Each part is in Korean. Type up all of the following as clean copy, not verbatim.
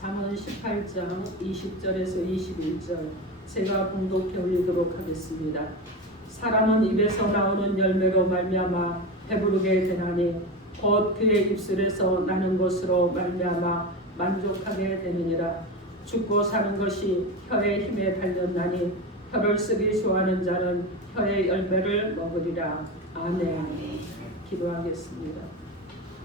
잠언 18장 20절에서 21절 제가 봉독해 올리도록 하겠습니다. 사람은 입에서 나오는 열매로 말미암아 배부르게 되나니 곧 그의 입술에서 나는 것으로 말미암아 만족하게 되느니라. 죽고 사는 것이 혀의 힘에 달렸나니 혀를 쓰기 좋아하는 자는 혀의 열매를 먹으리라. 아멘. 기도하겠습니다.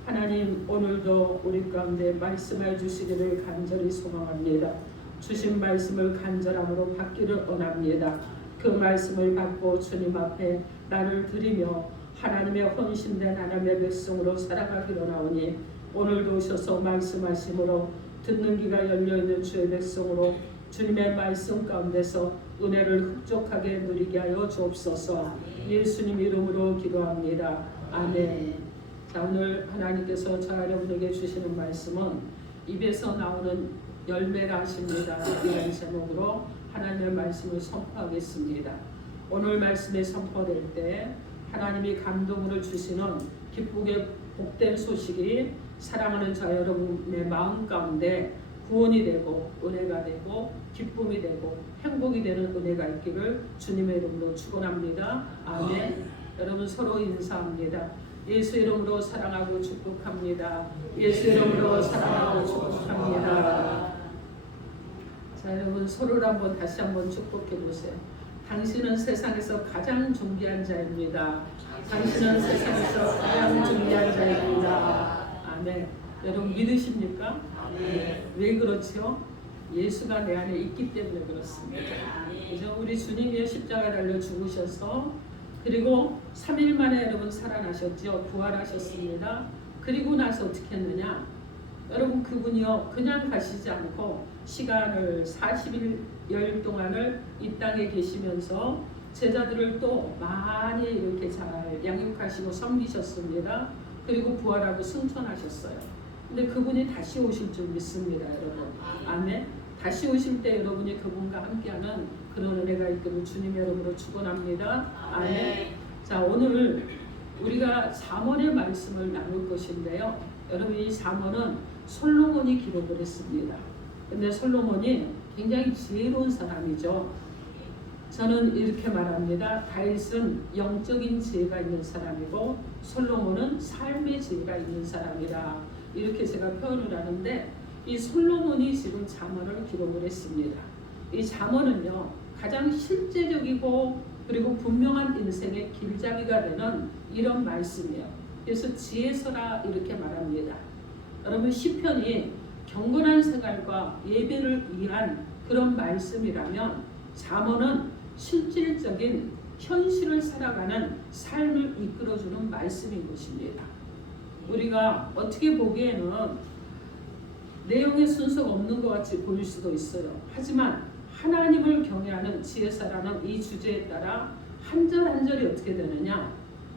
하나님, 오늘도 우리 가운데 말씀해 주시기를 간절히 소망합니다. 주신 말씀을 간절함으로 받기를 원합니다. 그 말씀을 받고 주님 앞에 나를 드리며 하나님의 헌신된 하나님의 백성으로 살아가기로 나오니 오늘도 오셔서 말씀하심으로 듣는 귀가 열려있는 주의 백성으로 주님의 말씀 가운데서 은혜를 흡족하게 누리게 하여 주옵소서. 예수님 이름으로 기도합니다. 아멘. 자, 오늘 하나님께서 저 여러분에게 주시는 말씀은 입에서 나오는 열매라 하십니다. 이런 제목으로 하나님의 말씀을 선포하겠습니다. 오늘 말씀이 선포될 때 하나님이 감동을 주시는 기쁘게 복된 소식이 사랑하는 자 여러분의 마음 가운데 구원이 되고 은혜가 되고 기쁨이 되고 행복이 되는 은혜가 있기를 주님의 이름으로 축원합니다. 아멘. 여러분 서로 인사합니다. 예수 이름으로 사랑하고 축복합니다. 예수 이름으로 사랑하고 축복합니다. 자, 여러분 서로를 한번 다시 한번 축복해 보세요. 당신은 세상에서 가장 존귀한 자입니다. 당신은 세상에서 가장 존귀한 자입니다. 아멘. 여러분 믿으십니까? 왜 그렇죠? 예수가 내 안에 있기 때문에 그렇습니다. 그래서 우리 주님이 십자가에 달려 죽으셔서 그리고 3일 만에 여러분 살아나셨죠. 부활하셨습니다. 그리고 나서 어떻게 했느냐? 여러분 그분이요 그냥 가시지 않고 시간을 40일 동안을 이 땅에 계시면서 제자들을 또 많이 이렇게 잘 양육하시고 섬기셨습니다. 그리고 부활하고 승천하셨어요. 근데 그분이 다시 오실 줄 믿습니다, 여러분. 아멘. 다시 오실 때 여러분이 그분과 함께하는 그런 은혜가 있기를 주님 여러분으로 축원합니다. 아멘. 자, 오늘 우리가 잠언의 말씀을 나눌 것인데요. 여러분 이 잠언은 솔로몬이 기록을 했습니다. 근데 솔로몬이 굉장히 지혜로운 사람이죠. 저는 이렇게 말합니다. 다윗은 영적인 지혜가 있는 사람이고 솔로몬은 삶의 지혜가 있는 사람이라 이렇게 제가 표현을 하는데 이 솔로몬이 지금 잠언을 기록을 했습니다. 이 잠언은요 가장 실제적이고 그리고 분명한 인생의 길잡이가 되는 이런 말씀이에요. 그래서 지혜서라 이렇게 말합니다. 여러분 시편이 경건한 생활과 예배를 위한 그런 말씀이라면 잠언은 실질적인 현실을 살아가는 삶을 이끌어주는 말씀인 것입니다. 우리가 어떻게 보기에는 내용의 순서가 없는 것 같이 보일 수도 있어요. 하지만 하나님을 경외하는 지혜사라는 이 주제에 따라 한 절 한 절이 어떻게 되느냐?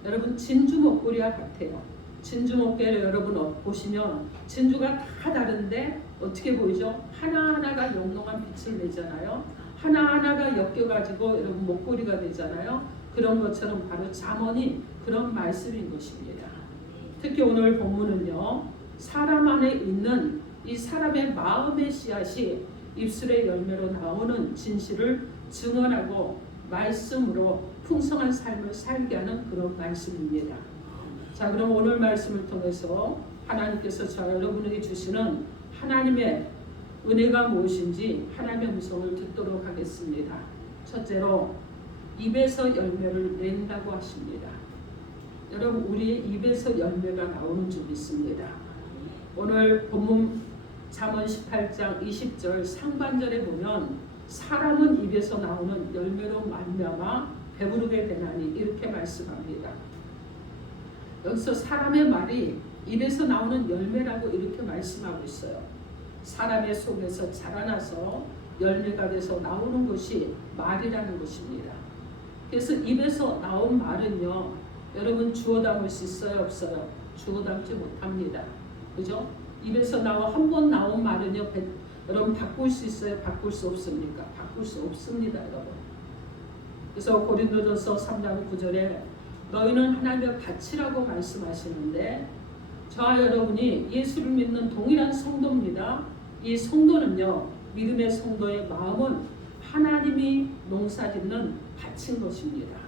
여러분 진주 목걸이와 같아요. 진주 목걸이를 여러분 보시면 진주가 다 다른데 어떻게 보이죠? 하나하나가 영롱한 빛을 내잖아요. 하나하나가 엮여가지고 여러분 목걸이가 되잖아요. 그런 것처럼 바로 잠언이 그런 말씀인 것입니다. 특히 오늘 본문은요. 사람 안에 있는 이 사람의 마음의 씨앗이 입술의 열매로 나오는 진실을 증언하고 말씀으로 풍성한 삶을 살게 하는 그런 말씀입니다. 자, 그럼 오늘 말씀을 통해서 하나님께서 저 여러분에게 주시는 하나님의 은혜가 무엇인지 하나님의 음성을 듣도록 하겠습니다. 첫째로 입에서 열매를 낸다고 하십니다. 여러분 우리의 입에서 열매가 나오는 줄 믿습니다. 오늘 본문 잠언 18장 20절 상반절에 보면 사람은 입에서 나오는 열매로 말미암아 배부르게 되나니 이렇게 말씀합니다. 여기서 사람의 말이 입에서 나오는 열매라고 이렇게 말씀하고 있어요. 사람의 속에서 자라나서 열매가 돼서 나오는 것이 말이라는 것입니다. 그래서 입에서 나온 말은요 여러분 주워 담을 수 있어요 없어요? 주워 담지 못합니다. 그죠? 입에서 한 번 나온 말은요 여러분 바꿀 수 있어요? 바꿀 수 없습니까? 바꿀 수 없습니다, 여러분. 그래서 고린도전서 3장 9절에 너희는 하나님의 밭이라고 말씀하시는데 저와 여러분이 예수를 믿는 동일한 성도입니다. 이 성도는요, 믿음의 성도의 마음은 하나님이 농사짓는 밭인 것입니다.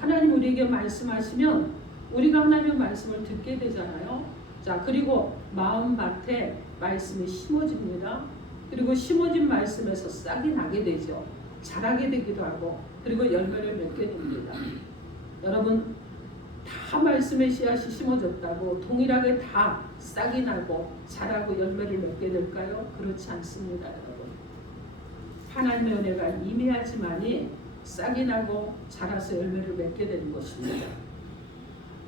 하나님 우리에게 말씀하시면 우리가 하나님의 말씀을 듣게 되잖아요. 자, 그리고 마음밭에 말씀이 심어집니다. 그리고 심어진 말씀에서 싹이 나게 되죠. 자라게 되기도 하고, 그리고 열매를 맺게 됩니다. 여러분, 다 말씀의 씨앗이 심어졌다고 동일하게 다 싹이 나고 자라고 열매를 맺게 될까요? 그렇지 않습니다, 여러분. 하나님의 은혜가 임해야지만이 싹이 나고 자라서 열매를 맺게 되는 것입니다.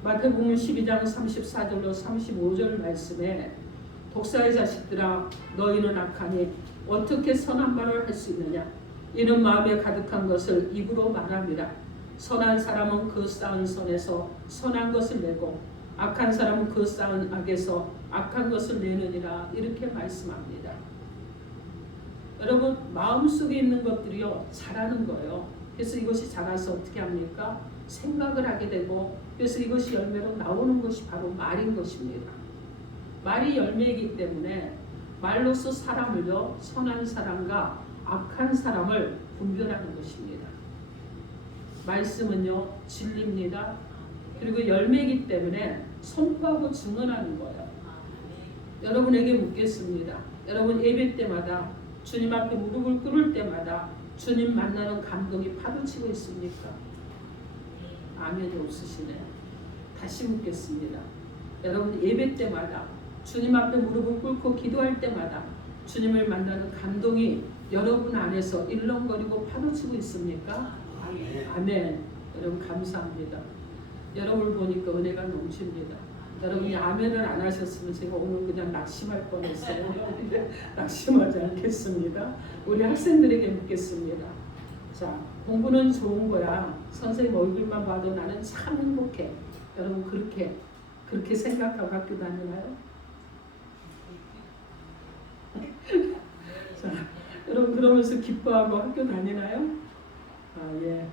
마태복음 12장 34절로 35절 말씀에 독사의 자식들아 너희는 악하니 어떻게 선한 말을 할 수 있느냐? 이는 마음에 가득한 것을 입으로 말함이라. 선한 사람은 그 쌓은 선에서 선한 것을 내고 악한 사람은 그 쌓은 악에서 악한 것을 내느니라. 이렇게 말씀합니다. 여러분, 마음속에 있는 것들이요 자라는 거예요. 그래서 이것이 자라서 어떻게 합니까? 생각을 하게 되고, 그래서 이것이 열매로 나오는 것이 바로 말인 것입니다. 말이 열매이기 때문에 말로서 사람을요 선한 사람과 악한 사람을 분별하는 것입니다. 말씀은요 진리입니다. 그리고 열매이기 때문에 선포하고 증언하는 거예요. 여러분에게 묻겠습니다. 여러분 예배 때마다 주님 앞에 무릎을 꿇을 때마다 주님 만나는 감동이 파도치고 있습니까? 아멘이 없으시네요. 다시 묻겠습니다. 여러분 예배 때마다 주님 앞에 무릎을 꿇고 기도할 때마다 주님을 만나는 감동이 여러분 안에서 일렁거리고 파도치고 있습니까? 아멘. 여러분 감사합니다. 여러분을 보니까 은혜가 넘칩니다. 여러분이 아멘을 안 하셨으면 제가 오늘 그냥 낙심할 뻔했어요. 낙심하지 않겠습니다. 우리 학생들에게 묻겠습니다. 자, 공부는 좋은 거야. 선생님 얼굴만 봐도 나는 참 행복해. 여러분 그렇게 생각하고 학교 다니나요? 자, 여러분 그러면서 기뻐하고 학교 다니나요? 예.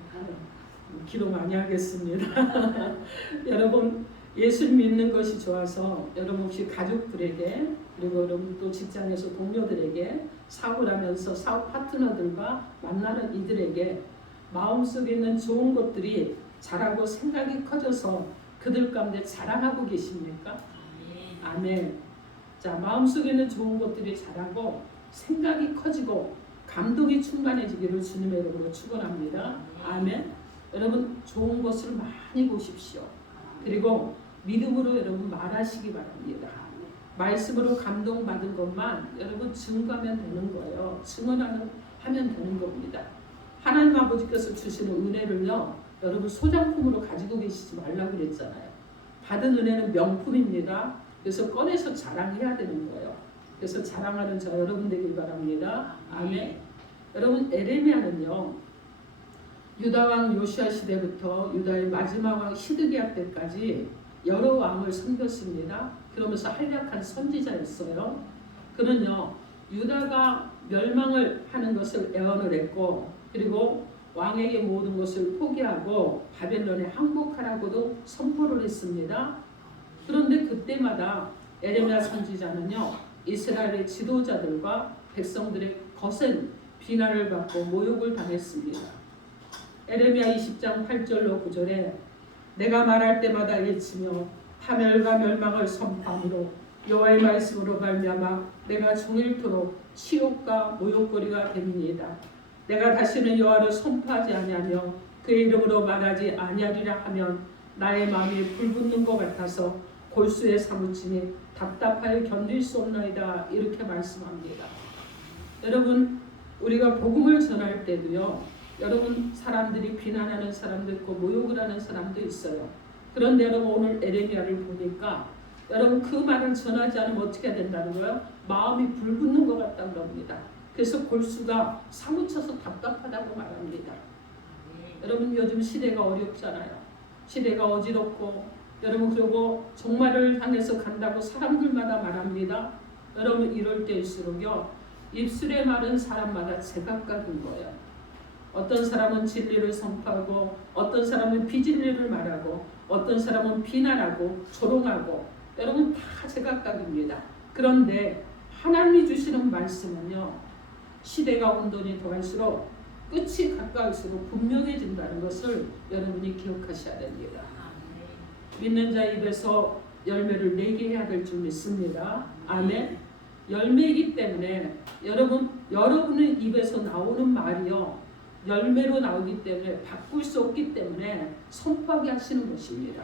기도 많이 하겠습니다. 여러분 예수 믿는 것이 좋아서 여러분 혹시 가족들에게 그리고 여러분 또 직장에서 동료들에게 사업을 하면서 사업 파트너들과 만나는 이들에게 마음속에 있는 좋은 것들이 자라고 생각이 커져서 그들 가운데 자랑하고 계십니까? 아멘. 자, 마음속에 있는 좋은 것들이 자라고 생각이 커지고 감동이 충만해지기를 주님의 이름으로 축원합니다. 아멘. 여러분 좋은 것을 많이 보십시오. 그리고 믿음으로 여러분 말하시기 바랍니다. 말씀으로 감동받은 것만 여러분 증거하면 되는 거예요. 증언하면 되는 겁니다. 하나님 아버지께서 주시는 은혜를요 여러분 소장품으로 가지고 계시지 말라고 그랬잖아요. 받은 은혜는 명품입니다. 그래서 꺼내서 자랑해야 되는 거예요. 그래서 자랑하는 저 여러분 되길 바랍니다. 아멘. 여러분 에레미야는요 유다왕 요시아 시대부터 유다의 마지막 왕 시드기야 때까지 여러 왕을 섬겼습니다. 그러면서 한약한 선지자였어요. 그는요 유다가 멸망을 하는 것을 예언을 했고, 그리고 왕에게 모든 것을 포기하고 바벨론에 항복하라고도 선포를 했습니다. 그런데 그때마다 에레미야 선지자는요 이스라엘의 지도자들과 백성들의 거센 비난을 받고 모욕을 당했습니다. 에레미야 20장 8절로 9절에 내가 말할 때마다 외치며 파멸과 멸망을 선포함으로 여호와의 말씀으로 말미암아 내가 종일토록 치욕과 모욕거리가 됩니다. 내가 다시는 여호와를 선포하지 아니하며 그의 이름으로 말하지 아니하리라 하면 나의 마음이 불붙는 것 같아서 골수에 사무치니 답답하여 견딜 수 없나이다. 이렇게 말씀합니다. 여러분 우리가 복음을 전할 때도요 여러분 사람들이 비난하는 사람도 있고 모욕을 하는 사람도 있어요. 그런데 여러분 오늘 에레미야를 보니까 여러분 그 말을 전하지 않으면 어떻게 된다는 거예요? 마음이 불붙는 것 같다는 겁니다. 그래서 골수가 사무쳐서 답답하다고 말합니다. 여러분 요즘 시대가 어렵잖아요. 시대가 어지럽고 여러분 그리고 종말을 향해서 간다고 사람들마다 말합니다. 여러분 이럴 때일수록요 입술에 마른 사람마다 제각각인 거예요. 어떤 사람은 진리를 선포하고 어떤 사람은 비진리를 말하고 어떤 사람은 비난하고 조롱하고 여러분 다 제각각입니다. 그런데 하나님이 주시는 말씀은요, 시대가 혼돈이 더할수록 끝이 가까울수록 분명해진다는 것을 여러분이 기억하셔야 됩니다. 믿는 자 입에서 열매를 내게 해야 될 줄 믿습니다. 아멘. 열매이기 때문에 여러분의 입에서 나오는 말이요, 열매로 나오기 때문에 바꿀 수 없기 때문에 선포하게 하시는 것입니다.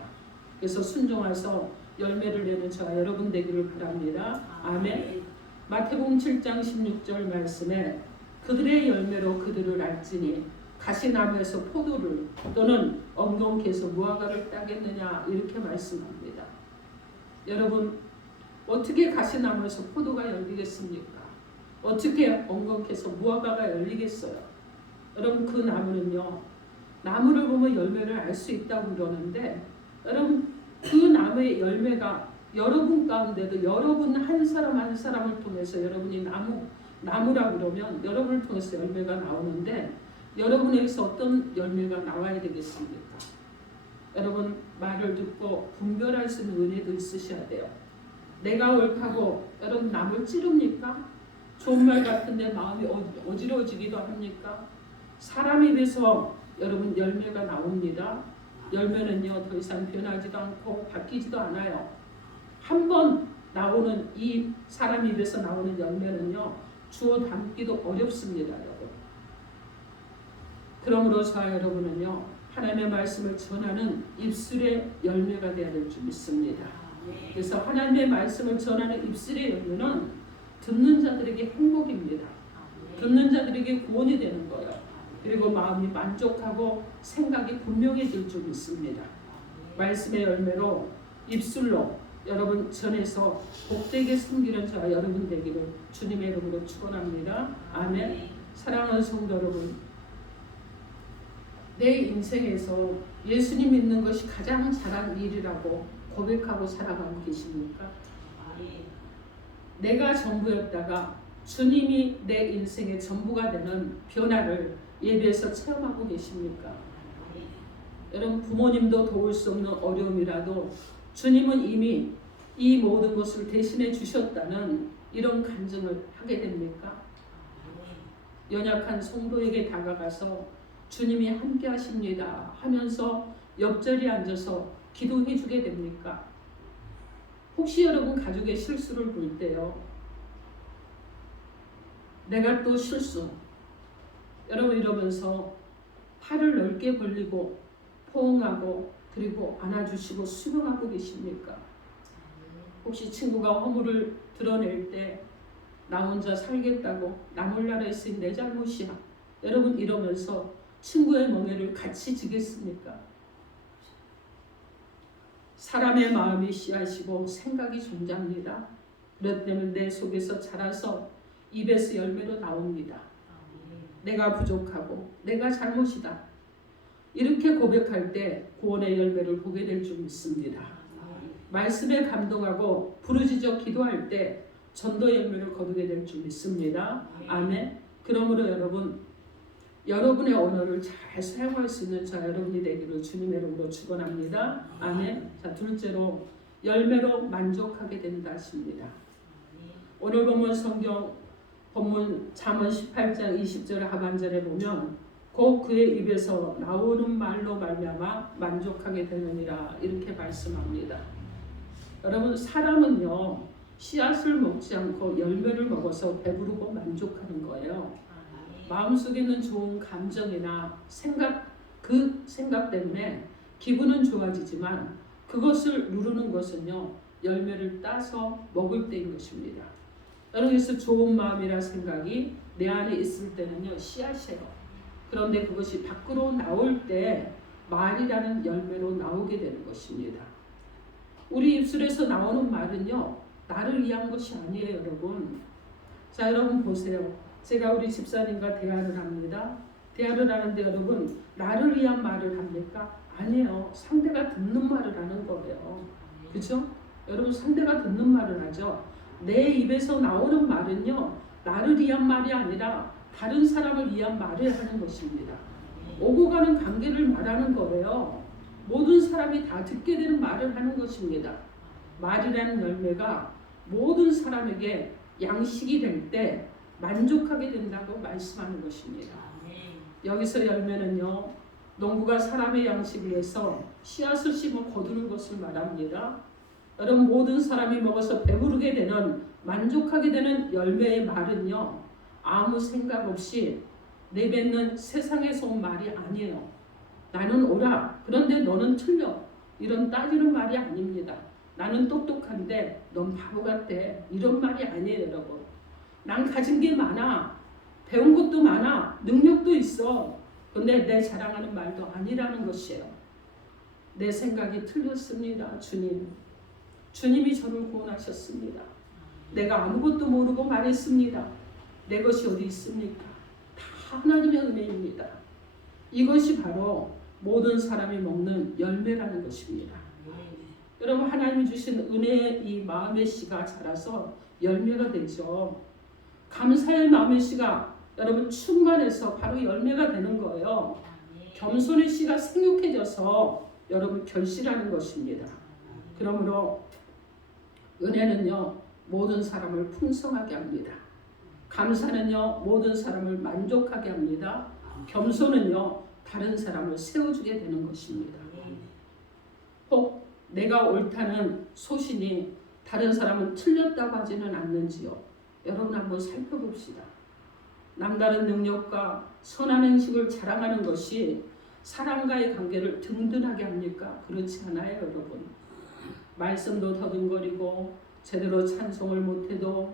그래서 순종해서 열매를 내는 저와 여러분 되기를 바랍니다. 아멘. 마태복음 7장 16절 말씀에 그들의 열매로 그들을 알지니 가시나무에서 포도를 또는 엉겅퀴에서 무화과를 따겠느냐, 이렇게 말씀합니다. 여러분, 어떻게 가시나무에서 포도가 열리겠습니까? 어떻게 엉겅퀴에서 무화과가 열리겠어요? 여러분, 그 나무는요, 나무를 보면 열매를 알 수 있다고 그러는데, 여러분, 그 나무의 열매가 여러분 가운데도 여러분 한 사람 한 사람을 통해서, 여러분이 나무라 그러면 여러분을 통해서 열매가 나오는데, 여러분에게서 어떤 열매가 나와야 되겠습니까? 여러분, 말을 듣고 분별할 수 있는 은혜도 있으셔야 돼요. 내가 옳다고 여러분 남을 찌릅니까? 좋은 말 같은데 마음이 어지러워지기도 합니까? 사람 입에서 여러분 열매가 나옵니다. 열매는요, 더 이상 변하지도 않고 바뀌지도 않아요. 한 번 나오는 이 사람 입에서 나오는 열매는요, 주워 담기도 어렵습니다, 여러분. 그러므로 저와 여러분은요, 하나님의 말씀을 전하는 입술의 열매가 되어야 될 줄 믿습니다. 그래서 하나님의 말씀을 전하는 입술의 열매는 듣는 자들에게 행복입니다. 듣는 자들에게 구원이 되는 거예요. 그리고 마음이 만족하고 생각이 분명해질 줄 믿습니다. 말씀의 열매로 입술로 여러분 전해서 복되게 섬기는 저와 여러분 되기를 주님의 이름으로 축원합니다. 아멘. 사랑하는 성도 여러분, 내 인생에서 예수님 믿는 것이 가장 잘한 일이라고 고백하고 살아가고 계십니까? 내가 전부였다가 주님이 내 인생의 전부가 되는 변화를 예배에서 체험하고 계십니까? 여러분, 부모님도 도울 수 없는 어려움이라도 주님은 이미 이 모든 것을 대신해 주셨다는 이런 간증을 하게 됩니까? 연약한 성도에게 다가가서 주님이 함께 하십니다 하면서 옆자리에 앉아서 기도해 주게 됩니까? 혹시 여러분 가족의 실수를 볼 때요, 내가 또 실수, 여러분 이러면서 팔을 넓게 벌리고 포옹하고 그리고 안아주시고 수용하고 계십니까? 혹시 친구가 허물을 드러낼 때 나 혼자 살겠다고, 나 몰라라 했으니 내 잘못이야, 여러분 이러면서 친구의 멍에를 같이 지겠습니까? 사람의 마음이 씨앗이고 생각이 존재합니다. 그렇기 때문에 내 속에서 자라서 입에서 열매로 나옵니다. 내가 부족하고 내가 잘못이다, 이렇게 고백할 때 구원의 열매를 보게 될 줄 믿습니다. 말씀에 감동하고 부르짖어 기도할 때 전도의 열매를 거두게 될 줄 믿습니다. 아멘. 그러므로 여러분의 언어를 잘 사용할 수 있는 자 여러분이 되기를 주님의 이름으로 축원합니다. 아멘. 자, 둘째로 열매로 만족하게 된다 하십니다. 오늘 본문 성경 본문 잠언 18장 20절 하반절에 보면 곧 그의 입에서 나오는 말로 말미암아 만족하게 되느니라, 이렇게 말씀합니다. 여러분, 사람은요, 씨앗을 먹지 않고 열매를 먹어서 배부르고 만족하는 거예요. 마음속에 있는 좋은 감정이나 생각, 그 생각 때문에 기분은 좋아지지만 그것을 누르는 것은요, 열매를 따서 먹을 때인 것입니다. 여러분, 그래서 좋은 마음이라 생각이 내 안에 있을 때는요, 씨앗이에요. 그런데 그것이 밖으로 나올 때 말이라는 열매로 나오게 되는 것입니다. 우리 입술에서 나오는 말은요, 나를 위한 것이 아니에요, 여러분. 자, 여러분 보세요. 제가 우리 집사님과 대화를 합니다. 대화를 하는데 여러분, 나를 위한 말을 합니까? 아니에요. 상대가 듣는 말을 하는 거예요. 그렇죠? 여러분, 상대가 듣는 말을 하죠. 내 입에서 나오는 말은요, 나를 위한 말이 아니라 다른 사람을 위한 말을 하는 것입니다. 오고 가는 관계를 말하는 거예요. 모든 사람이 다 듣게 되는 말을 하는 것입니다. 말이라는 열매가 모든 사람에게 양식이 될 때 만족하게 된다고 말씀하는 것입니다. 여기서 열매는요, 농부가 사람의 양식을 위해서 씨앗을 심어 거두는 것을 말합니다. 여러분, 모든 사람이 먹어서 배부르게 되는, 만족하게 되는 열매의 말은요, 아무 생각 없이 내뱉는 세상에서 온 말이 아니에요. 나는 옳아, 그런데 너는 틀려, 이런 따지는 말이 아닙니다. 나는 똑똑한데 넌 바보 같아, 이런 말이 아니에요. 여러분, 난 가진 게 많아, 배운 것도 많아, 능력도 있어, 근데 내 자랑하는 말도 아니라는 것이에요. 내 생각이 틀렸습니다. 주님이 저를 구원하셨습니다. 내가 아무것도 모르고 말했습니다. 내 것이 어디 있습니까? 다 하나님의 은혜입니다. 이것이 바로 모든 사람이 먹는 열매라는 것입니다. 여러분, 하나님이 주신 은혜의 이 마음의 씨가 자라서 열매가 되죠. 감사의 마음의 씨가 여러분 충만해서 바로 열매가 되는 거예요. 겸손의 씨가 생육해져서 여러분 결실하는 것입니다. 그러므로 은혜는요, 모든 사람을 풍성하게 합니다. 감사는요, 모든 사람을 만족하게 합니다. 겸손은요, 다른 사람을 세워주게 되는 것입니다. 혹 내가 옳다는 소신이 다른 사람은 틀렸다고 하지는 않는지요? 여러분 한번 살펴봅시다. 남다른 능력과 선한 행식을 자랑하는 것이 사람과의 관계를 든든하게 합니까? 그렇지 않아요, 여러분. 말씀도 더듬거리고 제대로 찬송을 못해도,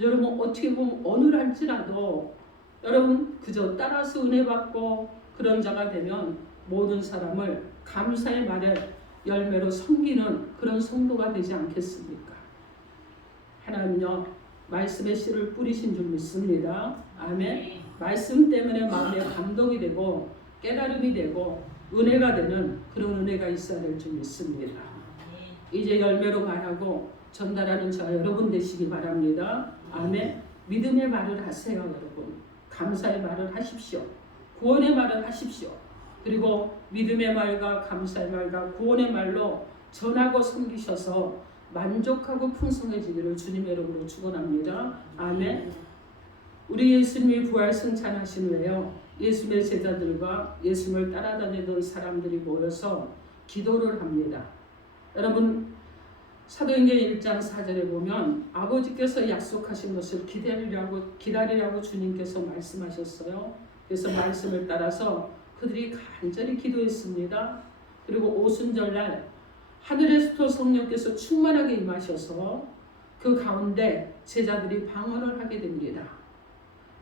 여러분 어떻게 보면 어눌할지라도 여러분 그저 따라서 은혜 받고 그런 자가 되면 모든 사람을 감사의 말에 열매로 섬기는 그런 성도가 되지 않겠습니까? 하나님요, 말씀의 씨를 뿌리신 줄 믿습니다. 아멘. 말씀 때문에 마음에 감동이 되고 깨달음이 되고 은혜가 되는 그런 은혜가 있어야 될 줄 믿습니다. 이제 열매로 말하고 전달하는 저 여러분 되시기 바랍니다. 아멘. 믿음의 말을 하세요, 여러분. 감사의 말을 하십시오. 구원의 말을 하십시오. 그리고 믿음의 말과 감사의 말과 구원의 말로 전하고 섬기셔서 만족하고 풍성해지기를 주님의 이름으로 축원합니다. 아멘. 우리 예수님이 부활 승천하신 후에요, 예수님의 제자들과 예수님을 따라다니던 사람들이 모여서 기도를 합니다. 여러분, 사도행전 1장 4절에 보면 아버지께서 약속하신 것을 기다리라고 주님께서 말씀하셨어요. 그래서 말씀을 따라서 그들이 간절히 기도했습니다. 그리고 오순절날 하늘에서 성령께서 충만하게 임하셔서 그 가운데 제자들이 방언을 하게 됩니다.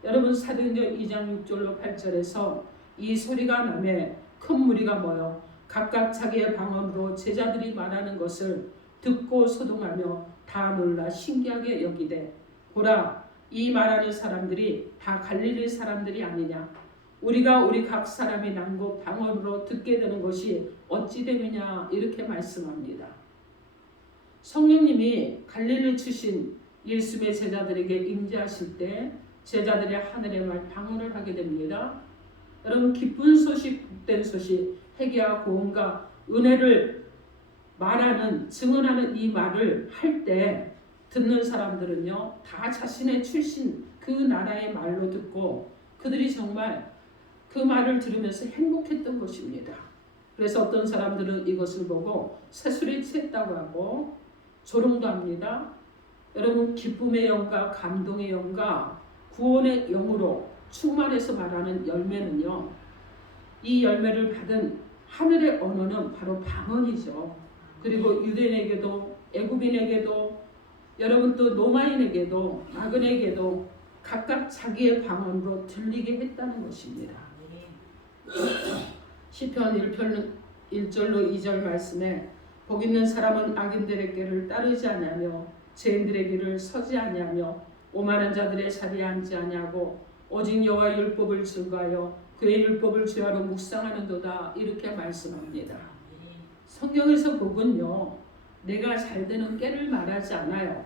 여러분, 사도행전 2장 6절로 8절에서 이 소리가 나매 큰 무리가 모여 각각 자기의 방언으로 제자들이 말하는 것을 듣고 소동하며 다 놀라 신기하게 여기되, 보라, 이 말하는 사람들이 다 갈릴리 사람들이 아니냐? 우리가 우리 각 사람이 남고 방언으로 듣게 되는 것이 어찌 됨이냐? 이렇게 말씀합니다. 성령님이 갈릴리 출신 예수의 제자들에게 임재하실 때 제자들이 하늘의 말 방언을 하게 됩니다. 여러분, 기쁜 소식, 복된 소식, 회개와 구원과 은혜를 말하는, 증언하는 이 말을 할 때 듣는 사람들은요, 다 자신의 출신 그 나라의 말로 듣고 그들이 정말 그 말을 들으면서 행복했던 것입니다. 그래서 어떤 사람들은 이것을 보고 새술이 쳤다고 하고 조롱도 합니다. 여러분, 기쁨의 영과 감동의 영과 구원의 영으로 충만해서 말하는 열매는요, 이 열매를 받은 하늘의 언어는 바로 방언이죠. 그리고 유대인에게도 애굽인에게도 여러분 또 로마인에게도 마그네에게도 각각 자기의 방언으로 들리게 했다는 것입니다. 시편 1절로 2절 말씀에 복 있는 사람은 악인들의 길을 따르지 아니하며 죄인들의 길을 서지 아니하며 오만한 자들의 자리에 앉지 아니하고 오직 여호와의 율법을 증거하여 그의 율법을 주야로 묵상하는도다, 이렇게 말씀합니다. 성경에서 복은요, 내가 잘 되는 꾀를 말하지 않아요.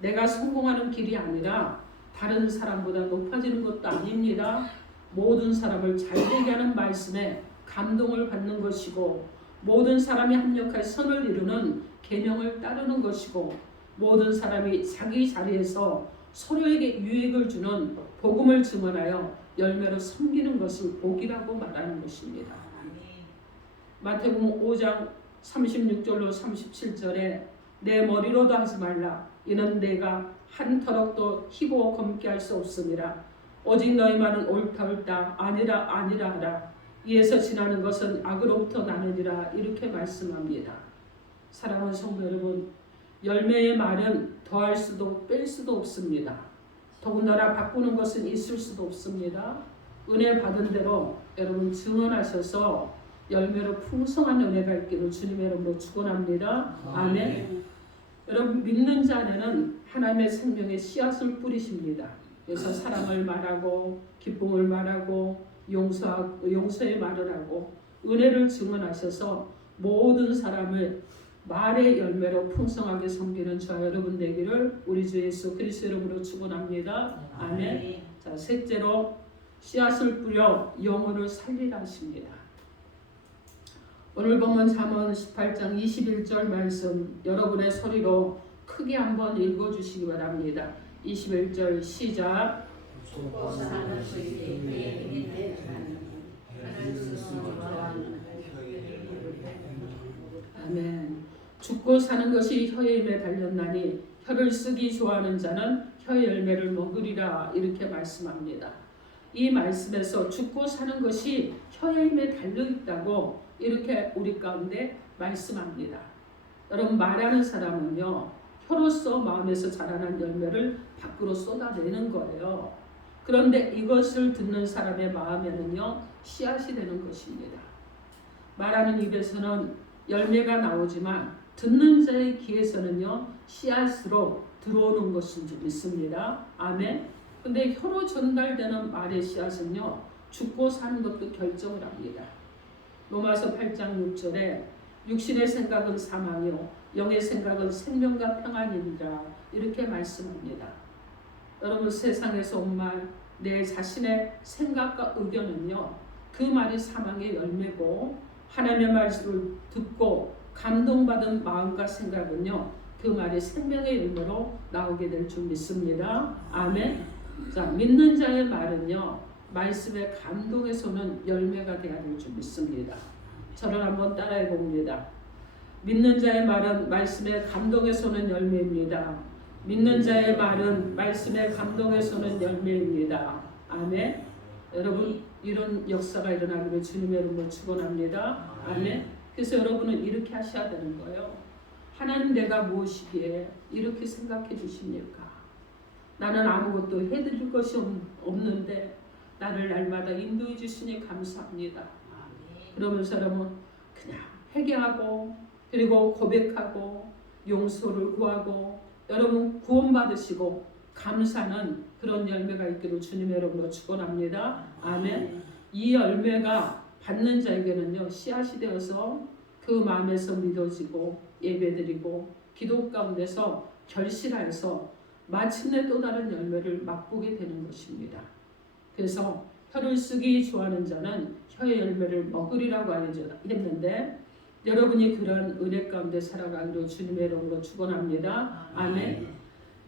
내가 성공하는 길이 아니라 다른 사람보다 높아지는 것도 아닙니다. 모든 사람을 잘되게 하는 말씀에 감동을 받는 것이고, 모든 사람이 합력할 선을 이루는 계명을 따르는 것이고, 모든 사람이 자기 자리에서 서로에게 유익을 주는 복음을 증언하여 열매로 섬기는 것을 복이라고 말하는 것입니다. 마태복음 5장 36절로 37절에 내 머리로도 하지 말라. 이는 내가 한 터럭도 희고 검게 할 수 없음이라. 오직 너희 말은 옳다 옳다 아니라 아니라 하라. 이에서 지나는 것은 악으로부터 나느니라. 이렇게 말씀합니다. 사랑하는 성도 여러분, 열매의 말은 더할 수도 뺄 수도 없습니다. 더군다나 바꾸는 것은 있을 수도 없습니다. 은혜 받은 대로 여러분 증언하셔서 열매로 풍성한 은혜가 있기를 주님의 이름으로 축원합니다. 아멘. 여러분 믿는 자 안에는 하나님의 생명의 씨앗을 뿌리십니다. 그래서 사랑을 말하고 기쁨을 말하고 용서의 말을 하고 은혜를 증언하셔서 모든 사람을 말의 열매로 풍성하게 섬기는 저와 여러분 되기를 우리 주 예수 그리스도 이름으로 축원합니다. 아멘. 자, 셋째로 씨앗을 뿌려 영혼을 살리라 하십니다. 오늘 본문 잠언 18장 21절 말씀 여러분의 소리로 크게 한번 읽어주시기 바랍니다. 21절 시작. 아멘. 죽고 사는 것이 혀의 힘에 달렸나니 혀를 쓰기 좋아하는 자는 혀의 열매를 먹으리라. 이렇게 말씀합니다. 이 말씀에서 죽고 사는 것이 혀의 힘에 달려있다고 이렇게 우리 가운데 말씀합니다. 여러분 말하는 사람은요 혀로서 마음에서 자라난 열매를 밖으로 쏟아내는 거예요. 그런데 이것을 듣는 사람의 마음에는요 씨앗이 되는 것입니다. 말하는 입에서는 열매가 나오지만 듣는 자의 귀에서는요 씨앗으로 들어오는 것인 줄 믿습니다. 아멘. 근데 혀로 전달되는 말의 씨앗은요 죽고 사는 것도 결정을 합니다. 로마서 8장 6절에 육신의 생각은 사망이요 영의 생각은 생명과 평안이니라. 이렇게 말씀합니다. 여러분 세상에서 온 말 내 자신의 생각과 의견은요 그 말이 사망의 열매고 하나님의 말씀을 듣고 감동받은 마음과 생각은요 그 말이 생명의 열매로 나오게 될 줄 믿습니다. 아멘. 자, 믿는 자의 말은요 말씀의 감동에서는 열매가 되어야 될 줄 믿습니다. 저를 한번 따라해 봅니다. 믿는 자의 말은 말씀의 감동에서는 열매입니다. 믿는 자의 말은 말씀의 감동에서는 열매입니다. 아멘. 여러분 이런 역사가 일어나기를 주님의 이름으로 축원합니다. 아멘. 그래서 여러분은 이렇게 하셔야 되는 거예요. 하나님 내가 무엇이기에 이렇게 생각해 주십니까? 나는 아무것도 해드릴 것이 없는데 나를 날마다 인도해 주시니 감사합니다. 그러면서 여러분 그냥 회개하고 그리고 고백하고 용서를 구하고 여러분 구원받으시고 감사는 그런 열매가 있기를 주님의 이름으로 축원합니다. 아멘. 이 열매가 받는 자에게는요 씨앗이 되어서 그 마음에서 믿어지고 예배드리고 기도 가운데서 결실하여서 마침내 또 다른 열매를 맛보게 되는 것입니다. 그래서 혀를 쓰기 좋아하는 자는 혀의 열매를 먹으리라고 했는데 여러분이 그런 은혜 가운데 살아가기로 주님의 이름으로 축원합니다. 아멘.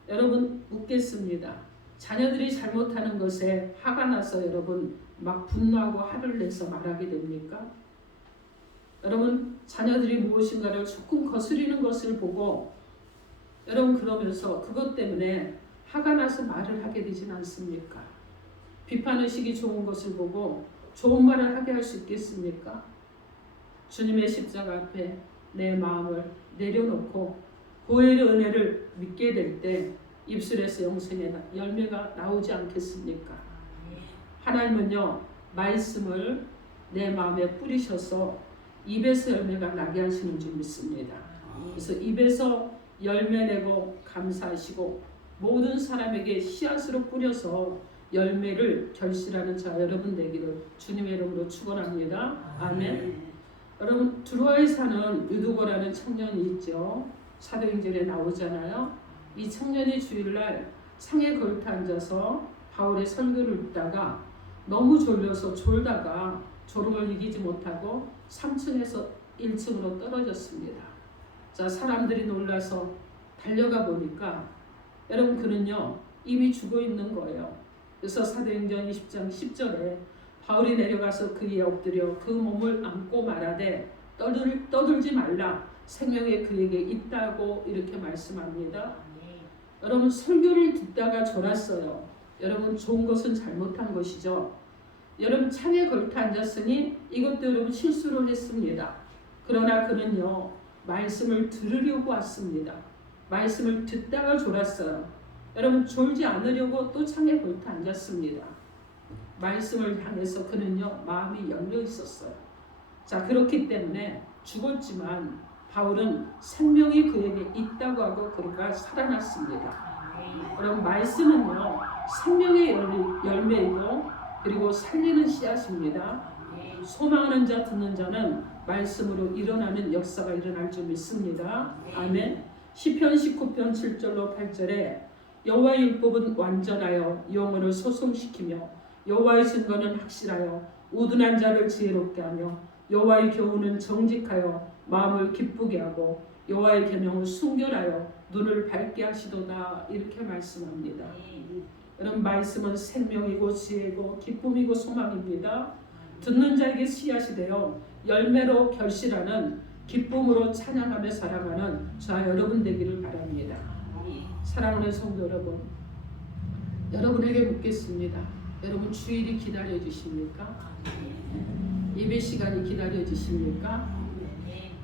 여러분 묻겠습니다. 자녀들이 잘못하는 것에 화가 나서 여러분 막 분노하고 화를 내서 말하게 됩니까? 여러분 자녀들이 무엇인가를 조금 거스리는 것을 보고 여러분 그러면서 그것 때문에 화가 나서 말을 하게 되진 않습니까? 비판의식이 좋은 것을 보고 좋은 말을 하게 할 수 있겠습니까? 주님의 십자가 앞에 내 마음을 내려놓고 고해의 은혜를 믿게 될 때 입술에서 영생의 열매가 나오지 않겠습니까? 하나님은요 말씀을 내 마음에 뿌리셔서 입에서 열매가 나게 하시는 줄 믿습니다. 그래서 입에서 열매 내고 감사하시고 모든 사람에게 씨앗으로 뿌려서 열매를 결실하는 자 여러분 되기를 주님의 이름으로 축원합니다. 아멘. 여러분 두로아에 사는 유두고라는 청년이 있죠. 사도행전에 나오잖아요. 이 청년이 주일날 상에 걸터 앉아서 바울의 설교를 듣다가 너무 졸려서 졸다가 졸음을 이기지 못하고 3층에서 1층으로 떨어졌습니다. 자, 사람들이 놀라서 달려가 보니까 여러분 그는요 이미 죽어 있는 거예요. 그래서 사도행전 20장 10절에 바울이 내려가서 그에 엎드려 그 몸을 안고 말하되 떠들지 말라, 생명이 그에게 있다고 이렇게 말씀합니다. 여러분, 설교를 듣다가 졸았어요. 여러분, 좋은 것은 잘못한 것이죠. 여러분, 창에 걸터 앉았으니 이것도 여러분 실수를 했습니다. 그러나 그는요, 말씀을 들으려고 왔습니다. 말씀을 듣다가 졸았어요. 여러분, 졸지 않으려고 또 창에 걸터 앉았습니다. 말씀을 향해서 그는요, 마음이 열려 있었어요. 자, 그렇기 때문에 죽었지만 바울은 생명이 그에게 있다고 하고 그가 살아났습니다. 여러분, 말씀은요, 생명의 열매이고 그리고 살리는 씨앗입니다. 소망하는 자 듣는 자는 말씀으로 일어나는 역사가 일어날 줄 믿습니다. 아멘. 시편 19편 7절로 8절에 여호와의 율법은 완전하여 영혼을 소송시키며 여호와의 증거는 확실하여 우둔한 자를 지혜롭게 하며 여호와의 교훈은 정직하여 마음을 기쁘게 하고 여호와의 계명을 순결하여 눈을 밝게 하시도다, 이렇게 말씀합니다. 여러분, 말씀은 생명이고 지혜고 기쁨이고 소망입니다. 듣는 자에게 씨앗이 되어 열매로 결실하는 기쁨으로 찬양하며 살아가는 저와 여러분 되기를 바랍니다. 사랑하는 성도 여러분, 여러분에게 묻겠습니다. 여러분, 주일이 기다려 주십니까? 예배 시간이 기다려 주십니까?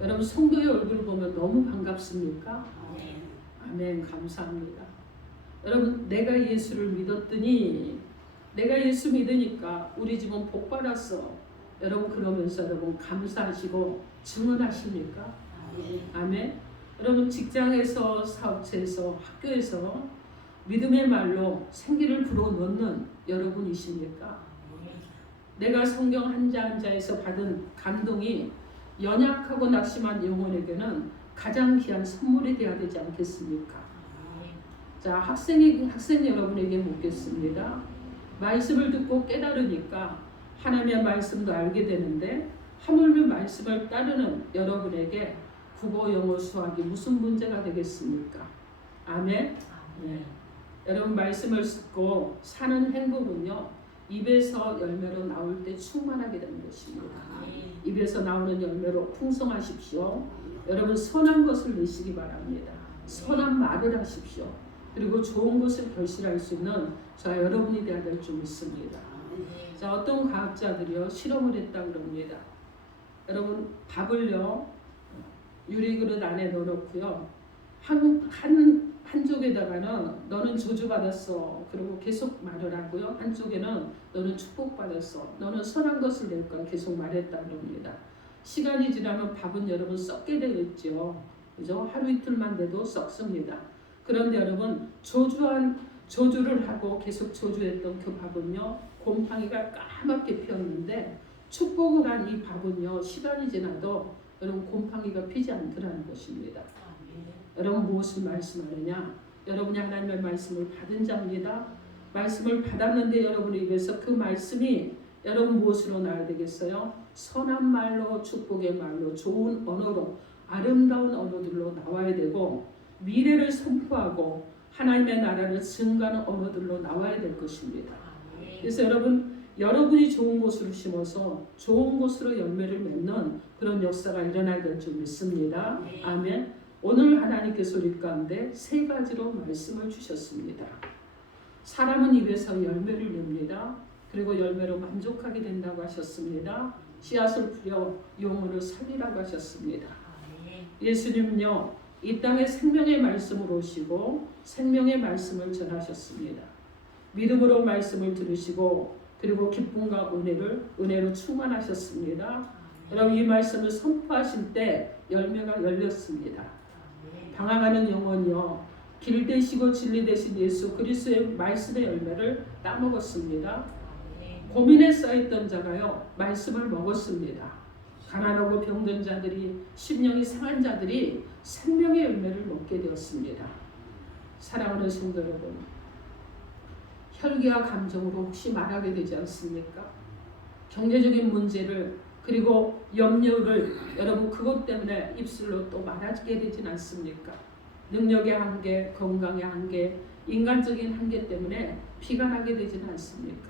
여러분, 성도의 얼굴 보면 너무 반갑습니까? 아멘. 감사합니다. 여러분, 내가 예수를 믿었더니, 내가 예수 믿으니까 우리 집은 복 받았어. 여러분, 그러면서 여러분 감사하시고 증언하십니까? 아멘. 여러분, 직장에서, 사업체에서, 학교에서 믿음의 말로 생기를 불어넣는 여러분이십니까? 내가 성경 한자 한자에서 받은 감동이 연약하고 낙심한 영혼에게는 가장 귀한 선물이 되어야 되지 않겠습니까? 자, 학생 여러분에게 묻겠습니다. 말씀을 듣고 깨달으니까 하나님의 말씀도 알게 되는데 하물며 말씀을 따르는 여러분에게 국어, 영어, 수학이 무슨 문제가 되겠습니까? 아멘. 네. 여러분, 말씀을 듣고 사는 행복은요, 입에서 열매로 나올 때 충만하게 되는 것입니다. 입에서 나오는 열매로 풍성하십시오. 여러분, 선한 것을 내시기 바랍니다. 선한 말을 하십시오. 그리고 좋은 것을 결실할 수 있는 저와 여러분이 되어야 될 줄 믿습니다. 자, 어떤 과학자들이요, 실험을 했다 그럽니다. 여러분, 밥을요, 유리그릇 안에 넣어놓고요, 한쪽에다가는 너는 저주받았어, 그리고 계속 말을 하고요, 한쪽에는 너는 축복받았어, 너는 선한 것을 낼 거야, 계속 말했다 그럽니다. 시간이 지나면 밥은 여러분 썩게 되겠죠. 그죠? 하루 이틀만 돼도 썩습니다. 그런데 여러분, 저주를 하고 계속 저주했던 그 밥은요, 곰팡이가 까맣게 피었는데 축복을 한 이 밥은요, 시간이 지나도 여러분 곰팡이가 피지 않더라는 것입니다. 여러분, 무엇을 말씀하느냐? 여러분이 하나님의 말씀을 받은 자입니다. 말씀을 받았는데 여러분의 입에서 그 말씀이 여러분 무엇으로 나와야 되겠어요? 선한 말로, 축복의 말로, 좋은 언어로, 아름다운 언어들로 나와야 되고, 미래를 선포하고 하나님의 나라를 증거하는 언어들로 나와야 될 것입니다. 그래서 여러분이 좋은 곳으로 심어서 좋은 곳으로 열매를 맺는 그런 역사가 일어나야 될 줄 믿습니다. 아멘. 오늘 하나님께서 우리 가운데 세 가지로 말씀을 주셨습니다. 사람은 입에서 열매를 냅니다. 그리고 열매로 만족하게 된다고 하셨습니다. 씨앗을 뿌려 영혼을 살리라고 하셨습니다. 예수님은요, 이 땅에 생명의 말씀으로 오시고 생명의 말씀을 전하셨습니다. 믿음으로 말씀을 들으시고 그리고 기쁨과 은혜로 충만하셨습니다. 여러분, 이 말씀을 선포하실 때 열매가 열렸습니다. 방황하는 영혼이요, 길 되시고 진리 되신 예수 그리스도의 말씀의 열매를 따먹었습니다. 고민에 쌓였던 자가요, 말씀을 먹었습니다. 가난하고 병든 자들이, 심령이 상한 자들이 생명의 열매를 먹게 되었습니다. 사랑하는 성도 여러분, 혈기와 감정으로 혹시 말하게 되지 않습니까? 경제적인 문제를, 그리고 염려를 여러분 그것 때문에 입술로 또 말하게 되진 않습니까? 능력의 한계, 건강의 한계, 인간적인 한계 때문에 피가 나게 되지는 않습니까?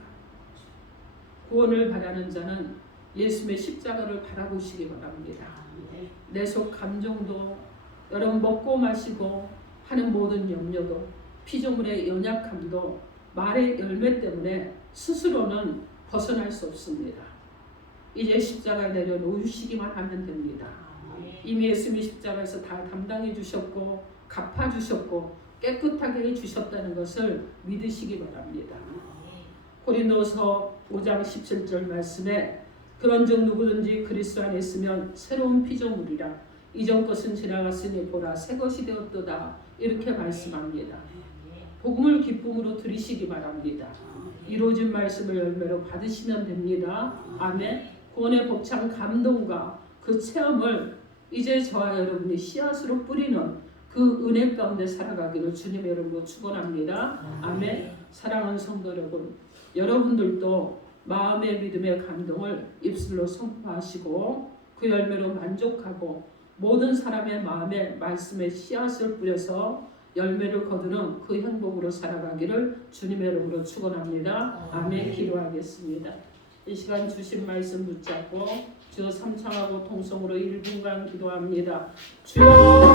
구원을 바라는 자는 예수님의 십자가를 바라보시기 바랍니다. 내 속 감정도, 여러분 먹고 마시고 하는 모든 염려도, 피조물의 연약함도 말의 열매 때문에 스스로는 벗어날 수 없습니다. 이제 십자가에 내려놓으시기만 하면 됩니다. 이미 예수님이 십자가에서 다 담당해 주셨고 갚아 주셨고 깨끗하게 해 주셨다는 것을 믿으시기 바랍니다. 고린도서 5장 17절 말씀에 그런즉 누구든지 그리스도 안에 있으면 새로운 피조물이라 이전 것은 지나갔으니 보라 새 것이 되었도다 이렇게 말씀합니다. 복음을 기쁨으로 들으시기 바랍니다. 이루어진 말씀을 열매로 받으시면 됩니다. 아멘. 구원의 벅찬 감동과 그 체험을 이제 저와 여러분이 씨앗으로 뿌리는 그 은혜 가운데 살아가기를 주님의 이름으로 축원합니다. 아멘. 사랑하는 성도 여러분, 여러분들도 마음의 믿음의 감동을 입술로 선포하시고 그 열매로 만족하고 모든 사람의 마음에 말씀의 씨앗을 뿌려서 열매를 거두는 그 행복으로 살아가기를 주님의 이름으로 축원합니다. 아멘. 기도하겠습니다. 이 시간 주신 말씀 붙잡고 주여 삼창하고 통성으로 1분간 기도합니다. 주여